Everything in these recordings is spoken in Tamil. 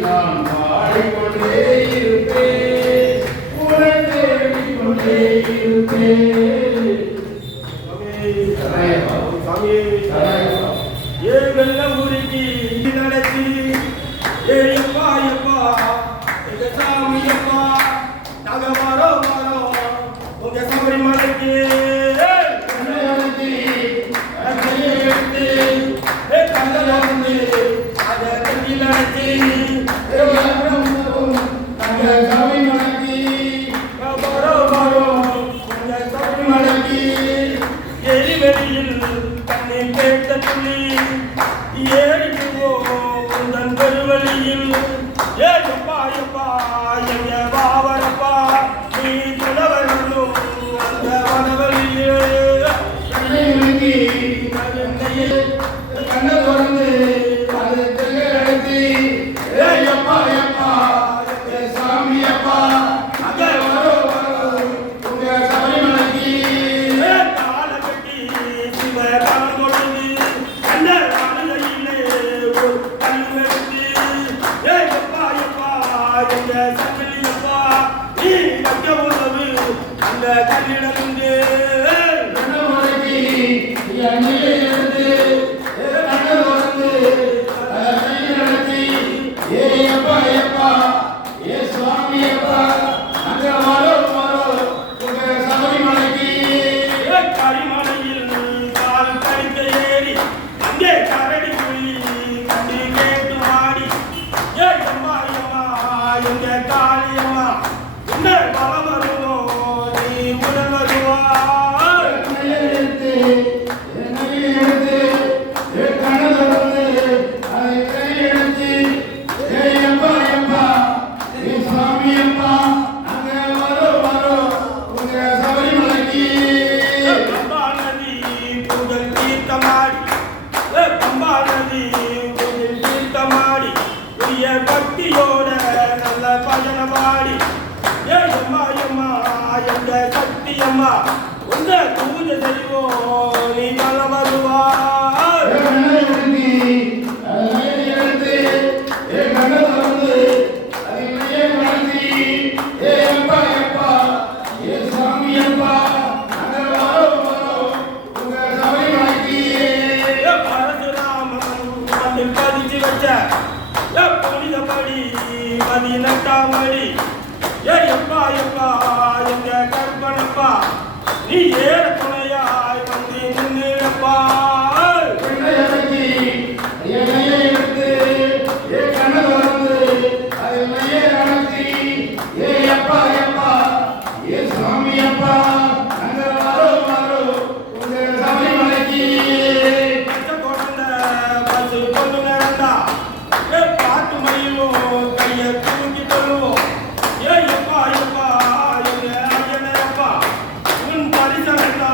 நான் பாடிக்கொண்டே இருப்பேன், உன்னை தேடிக்கொண்டே இருப்பேன். வெள்ள ஊருக்கு நடத்தி ஏப்பா எப்பா எங்க சாமி எப்பா நாங்க வரோம் உங்க சபரிமலைக்கு எரிவெளியில் தன்னை கேட்ட துளி ஏறிடுவோ உந்தன் பெருவெளியில் ஏப்பா எப்பா எங்க பாவரப்பா நீ துளவரும் அந்த வனவெளியில் கண்ண தொடர்ந்து அது தெளிவடைத்தி ஏப்பா எப்பா சாமி அப்பா அங்கே வரும் உங்க சபரிமலைக்கு கால கட்டி சிவ காலம் தொடர்ந்து அந்த வானிலையிலே ஒரு கல் எடுத்து ஏப்பா எப்பா எங்க சங்கிலியப்பா நீ வைக்க உதவு அந்த கல்லிடந்து கரிமலையில் கால் கடிக்க ஏறி அங்கே கரடி புள்ளி கண்டி கேட்டு மாடி ஏம்மா அம்மா எங்க காளியம்மா என்ன பலம் வருவோ நீ உடன் வருவா பக்தியோட நல்ல பஜன பாடி ஏம்மா அம்மா எங்க சக்தியம்மா உங்க பூஜை செய்வோம் நீ நல்ல வருவா பரசுராமன் பதிச்சு வச்ச புனிதப்படி 18ஆம் அடி ஏப்பா எப்பா எங்க கற்பனப்பா நீ ஏற துணையாய் வந்து நின்றுப்பா பசு கொண்டு நடந்தா பாட்டு மயிலும் கையை தூக்கி கொள்ளுவோம் ஏப்பா எப்பா எங்க ஐயனப்பா உன் பரிசனத்தா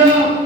ஐயா